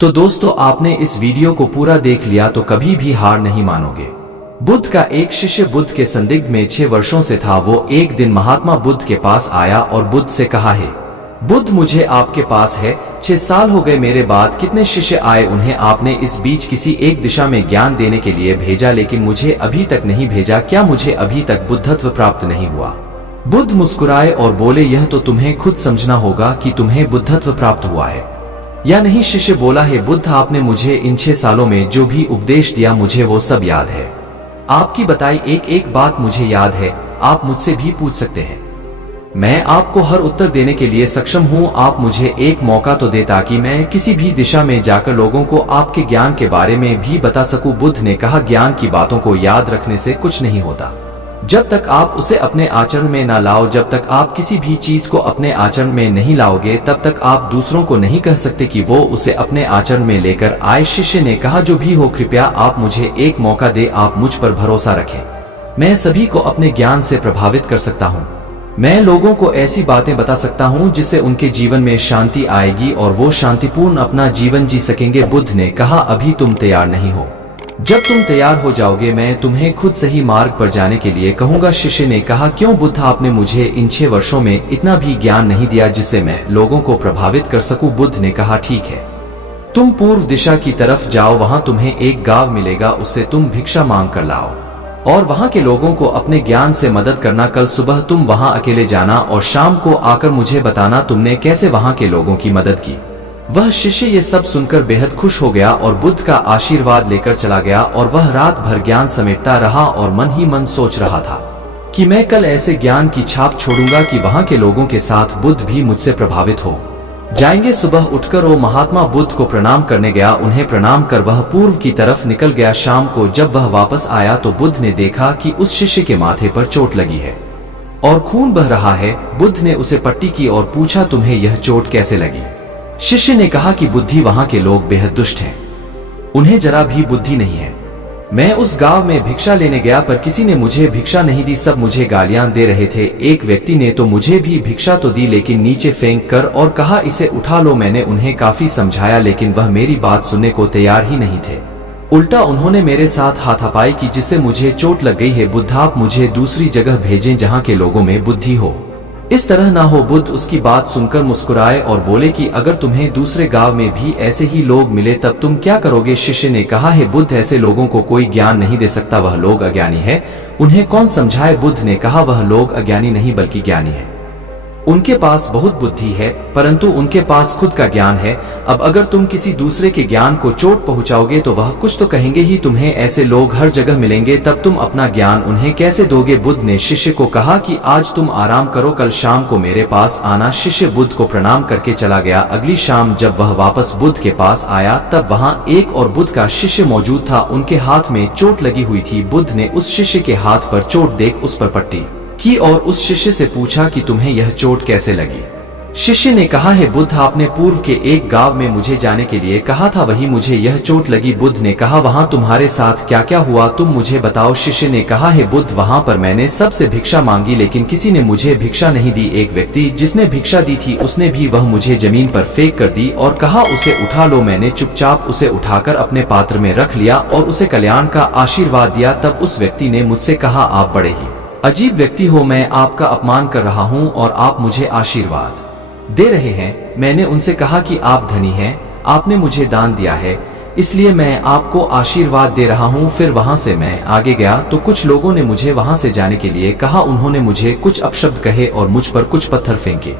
तो दोस्तों, आपने इस वीडियो को पूरा देख लिया तो कभी भी हार नहीं मानोगे। बुद्ध का एक शिष्य बुद्ध के संदिग्ध में 6 वर्षों से था। वो एक दिन महात्मा बुद्ध के पास आया और बुद्ध से कहा, है बुद्ध, मुझे आपके पास है 6 साल हो गए। मेरे बाद कितने शिष्य आए, उन्हें आपने इस बीच किसी एक दिशा में ज्ञान देने के लिए भेजा, लेकिन मुझे अभी तक नहीं भेजा। क्या मुझे अभी तक बुद्धत्व प्राप्त नहीं हुआ? बुद्ध मुस्कुराए और बोले, यह तो तुम्हें खुद समझना होगा कि तुम्हें बुद्धत्व प्राप्त हुआ है या नहीं। शिष्य बोला, है बुद्ध, आपने मुझे इन 6 सालों में जो भी उपदेश दिया मुझे वो सब याद है। आपकी बताई एक एक बात मुझे याद है। आप मुझसे भी पूछ सकते हैं, मैं आपको हर उत्तर देने के लिए सक्षम हूँ। आप मुझे एक मौका तो दे ताकि मैं किसी भी दिशा में जाकर लोगों को आपके ज्ञान के बारे में भी बता सकूं। बुद्ध ने कहा, ज्ञान की बातों को याद रखने से कुछ नहीं होता जब तक आप उसे अपने आचरण में ना लाओ। जब तक आप किसी भी चीज को अपने आचरण में नहीं लाओगे तब तक आप दूसरों को नहीं कह सकते कि वो उसे अपने आचरण में लेकर आए। शिष्य ने कहा, जो भी हो कृपया आप मुझे एक मौका दे। आप मुझ पर भरोसा रखें, मैं सभी को अपने ज्ञान से प्रभावित कर सकता हूँ। मैं लोगों को ऐसी बातें बता सकता हूँ जिससे उनके जीवन में शांति आएगी और वो शांतिपूर्ण अपना जीवन जी सकेंगे। बुद्ध ने कहा, अभी तुम तैयार नहीं हो। जब तुम तैयार हो जाओगे मैं तुम्हें खुद सही मार्ग पर जाने के लिए कहूंगा। शिष्य ने कहा, क्यों बुद्ध, आपने मुझे इन 6 वर्षों में इतना भी ज्ञान नहीं दिया जिससे मैं लोगों को प्रभावित कर सकूं। बुद्ध ने कहा, ठीक है, तुम पूर्व दिशा की तरफ जाओ, वहां तुम्हें एक गांव मिलेगा, उससे तुम भिक्षा मांग कर लाओ और वहां के लोगों को अपने ज्ञान से मदद करना। कल सुबह तुम वहां अकेले जाना और शाम को आकर मुझे बताना तुमने कैसे वहां के लोगों की मदद की। वह शिष्य ये सब सुनकर बेहद खुश हो गया और बुद्ध का आशीर्वाद लेकर चला गया और वह रात भर ज्ञान समेटता रहा और मन ही मन सोच रहा था कि मैं कल ऐसे ज्ञान की छाप छोड़ूंगा कि वहां के लोगों के साथ बुद्ध भी मुझसे प्रभावित हो जाएंगे। सुबह उठकर वो महात्मा बुद्ध को प्रणाम करने गया। उन्हें प्रणाम कर वह पूर्व की तरफ निकल गया। शाम को जब वह वापस आया तो बुद्ध ने देखा कि उस शिष्य के माथे पर चोट लगी है और खून बह रहा है। बुद्ध ने उसे पट्टी की और पूछा, तुम्हें यह चोट कैसे लगी? शिष्य ने कहा कि बुद्धि, वहां के लोग बेहद दुष्ट हैं, उन्हें जरा भी बुद्धि नहीं है। मैं उस गांव में भिक्षा लेने गया पर किसी ने मुझे भिक्षा नहीं दी, सब मुझे गालियां दे रहे थे। एक व्यक्ति ने तो मुझे भी भिक्षा तो दी लेकिन नीचे फेंक कर और कहा, इसे उठा लो। मैंने उन्हें काफी समझाया लेकिन वह मेरी बात सुनने को तैयार ही नहीं थे। उल्टा उन्होंने मेरे साथ हाथापाई की जिससे मुझे चोट लग गई है। बुद्ध, आप मुझे दूसरी जगह भेजें जहां के लोगों में बुद्धि हो, इस तरह ना हो। बुद्ध उसकी बात सुनकर मुस्कुराए और बोले कि अगर तुम्हें दूसरे गांव में भी ऐसे ही लोग मिले तब तुम क्या करोगे? शिष्य ने कहा, है बुद्ध, ऐसे लोगों को कोई ज्ञान नहीं दे सकता, वह लोग अज्ञानी है, उन्हें कौन समझाए? बुद्ध ने कहा, वह लोग अज्ञानी नहीं बल्कि ज्ञानी है, उनके पास बहुत बुद्धि है परंतु उनके पास खुद का ज्ञान है। अब अगर तुम किसी दूसरे के ज्ञान को चोट पहुंचाओगे तो वह कुछ तो कहेंगे ही। तुम्हें ऐसे लोग हर जगह मिलेंगे, तब तुम अपना ज्ञान उन्हें कैसे दोगे? बुद्ध ने शिष्य को कहा कि आज तुम आराम करो, कल शाम को मेरे पास आना। शिष्य बुद्ध को प्रणाम करके चला गया। अगली शाम जब वह वापस बुद्ध के पास आया तब वहां एक और बुद्ध का शिष्य मौजूद था। उनके हाथ में चोट लगी हुई थी। बुद्ध ने उस शिष्य के हाथ पर चोट देख उस पर पट्टी की और उस शिष्य से पूछा कि तुम्हें यह चोट कैसे लगी? शिष्य ने कहा, है बुद्ध, आपने पूर्व के एक गांव में मुझे जाने के लिए कहा था, वही मुझे यह चोट लगी। बुद्ध ने कहा, वहां तुम्हारे साथ क्या क्या हुआ, तुम मुझे बताओ। शिष्य ने कहा, है बुद्ध, वहां पर मैंने सबसे भिक्षा मांगी लेकिन किसी ने मुझे भिक्षा नहीं दी। एक व्यक्ति जिसने भिक्षा दी थी उसने भी वह मुझे जमीन पर फेंक कर दी और कहा, उसे उठा लो। मैंने चुपचाप उसे उठाकर अपने पात्र में रख लिया और उसे कल्याण का आशीर्वाद दिया। तब उस व्यक्ति ने मुझसे कहा, आप बड़े ही अजीब व्यक्ति हो, मैं आपका अपमान कर रहा हूं और आप मुझे आशीर्वाद दे रहे हैं। मैंने उनसे कहा कि आप धनी हैं, आपने मुझे दान दिया है इसलिए मैं आपको आशीर्वाद दे रहा हूं। फिर वहां से मैं आगे गया तो कुछ लोगों ने मुझे वहां से जाने के लिए कहा। उन्होंने मुझे कुछ अपशब्द कहे और मुझ पर कुछ पत्थर फेंके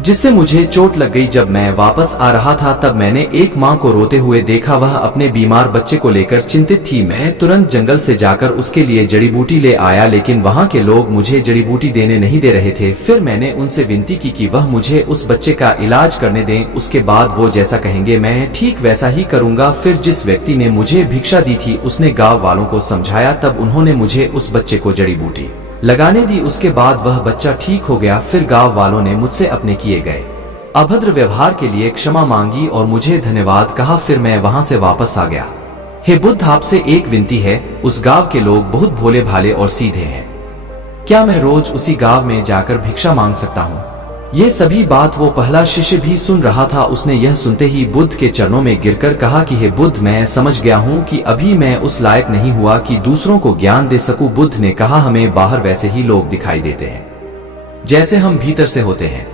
जिससे मुझे चोट लग गई। जब मैं वापस आ रहा था तब मैंने एक माँ को रोते हुए देखा, वह अपने बीमार बच्चे को लेकर चिंतित थी। मैं तुरंत जंगल से जाकर उसके लिए जड़ी बूटी ले आया लेकिन वहाँ के लोग मुझे जड़ी बूटी देने नहीं दे रहे थे। फिर मैंने उनसे विनती की कि वह मुझे उस बच्चे का इलाज करने दें, उसके बाद वो जैसा कहेंगे मैं ठीक वैसा ही करूँगा। फिर जिस व्यक्ति ने मुझे भिक्षा दी थी उसने गाँव वालों को समझाया, तब उन्होंने मुझे उस बच्चे को जड़ी बूटी लगाने दी। उसके बाद वह बच्चा ठीक हो गया। फिर गांव वालों ने मुझसे अपने किए गए अभद्र व्यवहार के लिए क्षमा मांगी और मुझे धन्यवाद कहा। फिर मैं वहां से वापस आ गया। हे बुद्ध, आपसे एक विनती है, उस गांव के लोग बहुत भोले भाले और सीधे हैं, क्या मैं रोज उसी गांव में जाकर भिक्षा मांग सकता हूँ? ये सभी बात वो पहला शिष्य भी सुन रहा था। उसने यह सुनते ही बुद्ध के चरणों में गिरकर कहा कि हे बुद्ध, मैं समझ गया हूँ कि अभी मैं उस लायक नहीं हुआ कि दूसरों को ज्ञान दे सकूं। बुद्ध ने कहा, हमें बाहर वैसे ही लोग दिखाई देते हैं जैसे हम भीतर से होते हैं।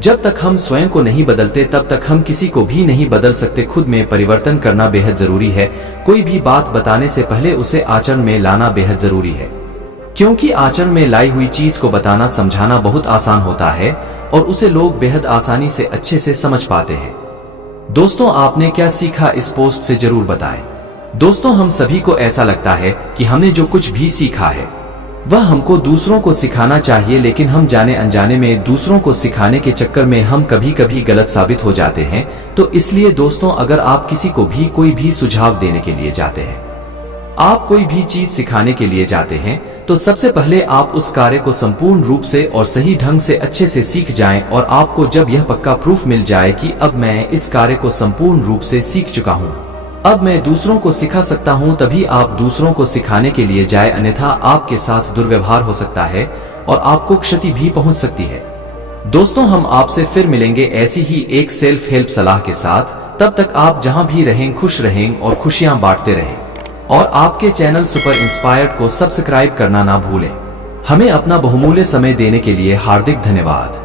जब तक हम स्वयं को नहीं बदलते तब तक हम किसी को भी नहीं बदल सकते। खुद में परिवर्तन करना बेहद जरूरी है। कोई भी बात बताने से पहले उसे आचरण में लाना बेहद जरूरी है, क्योंकि आचरण में लाई हुई चीज को बताना समझाना बहुत आसान होता है और उसे लोग बेहद आसानी से अच्छे से समझ पाते हैं। दोस्तों, आपने क्या सीखा इस पोस्ट से जरूर बताएं। दोस्तों, हम सभी को ऐसा लगता है कि हमने जो कुछ भी सीखा है वह हमको दूसरों को सिखाना चाहिए, लेकिन हम जाने अनजाने में दूसरों को सिखाने के चक्कर में हम कभी कभी गलत साबित हो जाते हैं। तो इसलिए दोस्तों, अगर आप किसी को भी कोई भी सुझाव देने के लिए जाते हैं, आप कोई भी चीज सिखाने के लिए जाते हैं, तो सबसे पहले आप उस कार्य को संपूर्ण रूप से और सही ढंग से अच्छे से सीख जाएं। और आपको जब यह पक्का प्रूफ मिल जाए कि अब मैं इस कार्य को संपूर्ण रूप से सीख चुका हूं, अब मैं दूसरों को सिखा सकता हूं, तभी आप दूसरों को सिखाने के लिए जाए। अन्यथा आपके साथ दुर्व्यवहार हो सकता है और आपको क्षति भी पहुंच सकती है। दोस्तों, हम आपसे फिर मिलेंगे ऐसी ही एक सेल्फ हेल्प सलाह के साथ। तब तक आप जहां भी रहें खुश रहें और खुशियां बांटते रहें। और आपके चैनल सुपर इंस्पायर्ड को सब्सक्राइब करना ना भूलें। हमें अपना बहुमूल्य समय देने के लिए हार्दिक धन्यवाद।